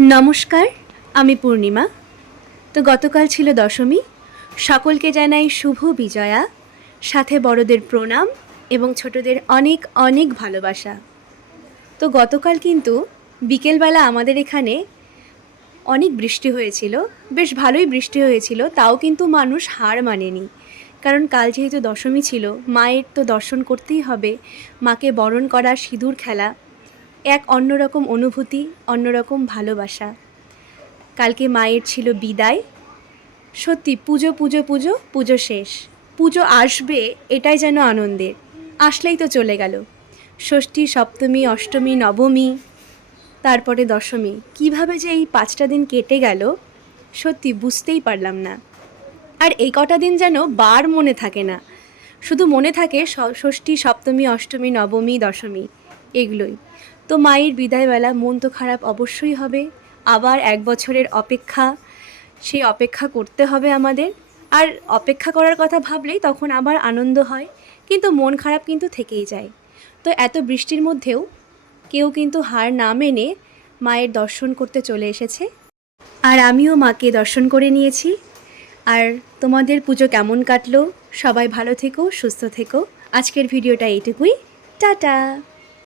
नमस्कार आमी पूर्णिमा। तो गतकाल छिलो दशमी। सकलके जानाई शुभ विजया, साथे बड़ोदेर प्रणाम एवं छोटोदेर अनेक अनेक भालोबासा। तो गतकाल किन्तु बिकेलबेला आमादेर एखाने अनेक बृष्टि हयेछिलो, बेश भालोई बृष्टि हयेछिलो, ताओ किन्तु मानुष हार मानेनी। कारण काल जेहेतु दशमी छिलो, मायेर तो दर्शन करतेई हबे। माके बरण करा, सिঁদুর खेला एक अन्यरकम अनुभूति, अन्यरकम भालोबासा। कालके मायेर छिलो बिदाय। सत्यि पुजो पुजो पुजो पुजो शेष, पुजो आसबे एटाई जेन आनंदेर, आसलेई तो चले गेल। षष्ठी, सप्तमी, अष्टमी, नवमी, तारपरे दशमी, किभाबे जे एई 5टा दिन केटे गेल सत्यि बुझतेई पारलाम ना। আর এই কটা দিন যেন বার মনে থাকে না, শুধু মনে থাকে ষষ্ঠী, সপ্তমী, অষ্টমী, নবমী, দশমী, এগুলোই। তো মায়ের বিদায়বেলা মন তো খারাপ অবশ্যই হবে। আবার এক বছরের অপেক্ষা, সেই অপেক্ষা করতে হবে আমাদের। আর অপেক্ষা করার কথা ভাবলেই তখন আবার আনন্দ হয়, কিন্তু মন খারাপ কিন্তু থেকেই যায়। তো এত বৃষ্টির মধ্যেও কেউ কিন্তু হার না মেনে মায়ের দর্শন করতে চলে এসেছে। আর আমিও মাকে দর্শন করে নিয়েছি। আর তোমাদের পুজো কেমন কাটলো? সবাই ভালো থেকো, সুস্থ থেকো। আজকের ভিডিওটা এইটুকুই। টাটা।